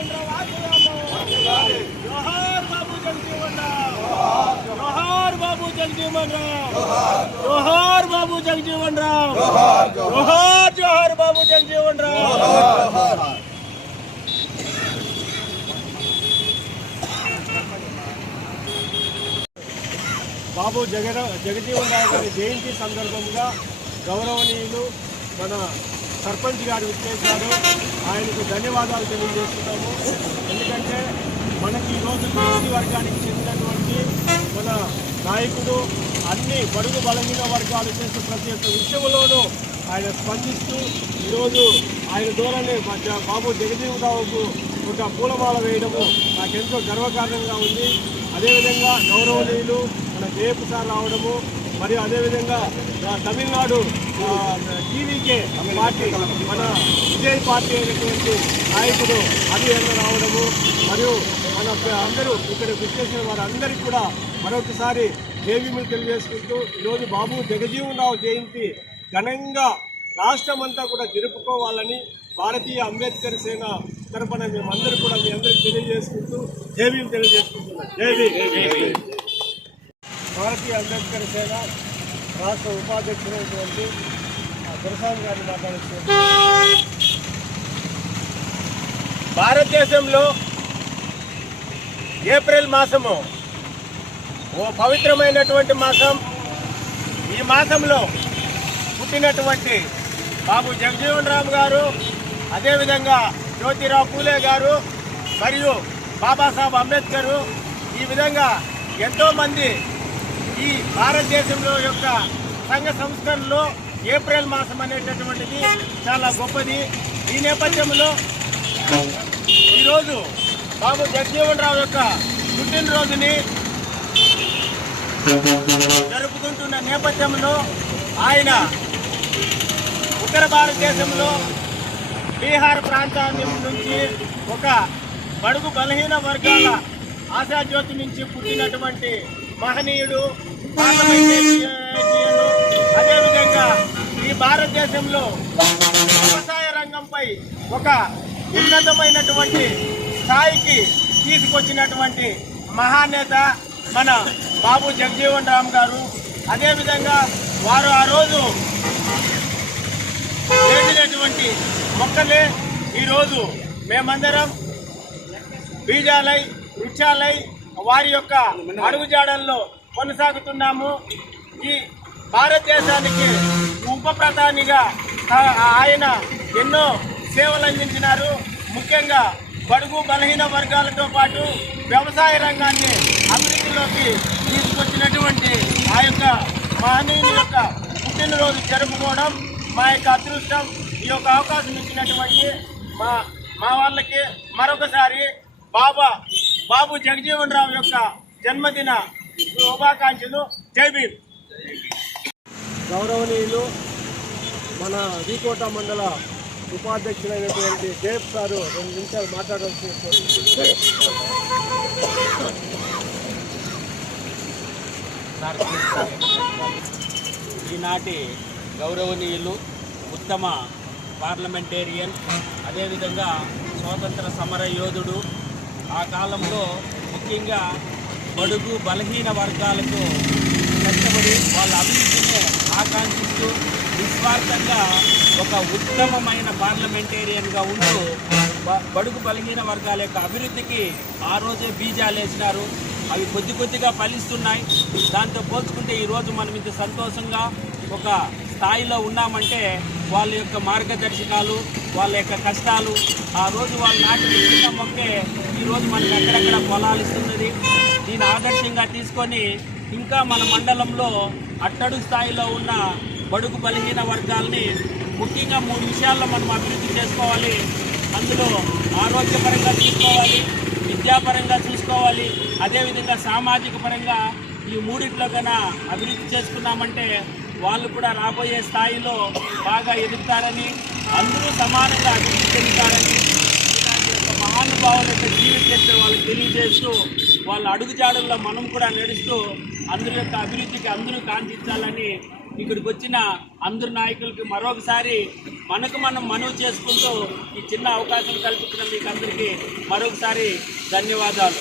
జగజీవన్ జోహార్ బాబు జగజీవన్ రావు జోహార్ బాబు జోహార్ బాబు జగజీవన్ రావు జోహార్ జోహార్ బాబు జగ బాబు జగజీవన్ రావు గారి జయంతి సందర్భంగా గౌరవనీయులు మన సర్పంచ్ గారు విచ్చేశారు. ఆయనకు ధన్యవాదాలు తెలియజేస్తున్నాము. ఎందుకంటే మనకి ఈరోజు బీసీ వర్గానికి చెందినటువంటి మన నాయకుడు అన్ని బడుగు బలహీన వర్గాలు చేసే ప్రతి ఒక్క విషయంలోనూ ఆయన స్పందిస్తూ ఈరోజు ఆయన ద్వారానే మధ్య బాబు జగజీవరావుకు ఒక పూలమాల వేయడము నాకెంతో గర్వకారణంగా ఉంది. అదేవిధంగా గౌరవనీయులు మన జయపు సార్ రావడము మరియు అదేవిధంగా తమిళనాడు టీవీకే పార్టీ మన విజయ్ పార్టీ అయినటువంటి నాయకుడు అది అన్న రావడము మరియు మన అందరూ ఇక్కడ విచ్చేసిన వారందరికీ కూడా మరొకసారి జేవీములు తెలియజేసుకుంటూ ఈరోజు బాబు జగజీవనరావు జయంతి ఘనంగా రాష్ట్రం అంతా కూడా జరుపుకోవాలని భారతీయ అంబేద్కర్ సేన తరఫున మేమందరూ కూడా మీ అందరికీ తెలియజేసుకుంటూ జేబీ తెలియజేసుకుంటున్నాం. జేబీ భారతీయ అంబేద్కర్ సేన రాష్ట్ర ఉపాధ్యక్షుడైనటువంటి ఆ, గారిని మాట్లాడుతున్నారు భారతదేశంలో ఏప్రిల్ మాసము ఓ పవిత్రమైనటువంటి మాసం. ఈ మాసంలో పుట్టినటువంటి బాబు జగజీవన్ రామ్ గారు అదేవిధంగా జ్యోతిరావు పూలే గారు మరియు బాబాసాహెబ్ అంబేద్కర్ ఈ విధంగా ఎంతోమంది ఈ భారతదేశంలో యొక్క సంఘ సంస్కరణలో ఏప్రిల్ మాసం అనేటటువంటిది చాలా గొప్పది. ఈ నేపథ్యంలో ఈరోజు బాబు జగజీవన్ రావు యొక్క పుట్టినరోజుని జరుపుకుంటున్న నేపథ్యంలో ఆయన ఉత్తర భారతదేశంలో బీహార్ ప్రాంతాన్ని నుంచి ఒక బడుగు బలహీన వర్గాల ఆశాజ్యోతి నుంచి పుట్టినటువంటి మహనీయుడు పార్లమెంటేరియను. అదేవిధంగా ఈ భారతదేశంలో వ్యవసాయ రంగంపై ఒక ఉన్నతమైనటువంటి స్థాయికి తీసుకొచ్చినటువంటి మహానేత మన బాబు జగజీవన్ రామ్ గారు అదేవిధంగా వారు ఆ రోజు వేసినటువంటి మొక్కలే ఈరోజు మేమందరం బీజాలై వృక్షాలై వారి యొక్క అడుగుజాడల్లో కొనసాగుతున్నాము. ఈ భారతదేశానికి ఉప ప్రధానిగా ఆయన ఎన్నో సేవలు అందించినారు. ముఖ్యంగా బడుగు బలహీన వర్గాలతో పాటు వ్యవసాయ రంగాన్ని అభివృద్ధిలోకి తీసుకొచ్చినటువంటి ఆ యొక్క మహనీయుని యొక్క పుట్టినరోజు జరుపుకోవడం మా యొక్క అదృష్టం. ఈ యొక్క అవకాశం ఇచ్చినటువంటి మా మా వాళ్ళకి మరొకసారి బాబా బాబు జగజీవన్ రావు యొక్క జన్మదిన శుభాకాంక్షలు. జై భీమ్. గౌరవనీయులు మన వీకోట మండల ఉపాధ్యక్షులైనటువంటి దేవ్ సారు రెండు నిమిషాలు మాట్లాడాల్సి ఈనాటి గౌరవనీయులు ఉత్తమ పార్లమెంటేరియన్ అదేవిధంగా స్వాతంత్ర సమర యోధుడు ఆ కాలంలో ముఖ్యంగా బడుగు బలహీన వర్గాలకు కష్టపడి వాళ్ళ అభివృద్ధిని ఆకాంక్షిస్తూ నిస్వార్థంగా ఒక ఉత్తమమైన పార్లమెంటేరియన్గా ఉంటూ బడుగు బలహీన వర్గాల యొక్క అభివృద్ధికి ఆ రోజే బీజాలు వేసినారు. అవి కొద్ది కొద్దిగా ఫలిస్తున్నాయి. దాంతో పోల్చుకుంటే ఈరోజు మనం ఇంత సంతోషంగా ఒక స్థాయిలో ఉన్నామంటే వాళ్ళ యొక్క మార్గదర్శకాలు వాళ్ళ యొక్క కష్టాలు ఆ రోజు వాళ్ళ నాటిన చిన్న మొక్కే ఈరోజు మనకి ఎక్కడెక్కడ పొలాలు ఇస్తున్నది దీన్ని ఆదర్శంగా తీసుకొని ఇంకా మన మండలంలో అట్టడు స్థాయిలో ఉన్న బడుగు బలహీన వర్గాల్ని ముఖ్యంగా మూడు విషయాల్లో మనం అభివృద్ధి చేసుకోవాలి. అందులో ఆరోగ్యపరంగా చూసుకోవాలి విద్యాపరంగా చూసుకోవాలి అదేవిధంగా సామాజిక పరంగా ఈ మూడిట్లో కన్నా అభివృద్ధి చేసుకున్నామంటే వాళ్ళు కూడా రాబోయే స్థాయిలో బాగా ఎదుగుతారని అందరూ సమానంగా అభివృద్ధి చెందుతారని ఇలాంటి ఒక మహానుభావుల యొక్క జీవిత చరిత్ర వాళ్ళకి తెలియజేస్తూ వాళ్ళ అడుగుజాడల్లో మనం కూడా నడుస్తూ అందరి యొక్క అభివృద్ధికి అందరూ కాంతించాలని ఇక్కడికి వచ్చిన అందరు నాయకులకి మరొకసారి మనకు మనం మనవి చేసుకుంటూ ఈ చిన్న అవకాశం కల్పించిన మీకు అందరికీ మరొకసారి ధన్యవాదాలు.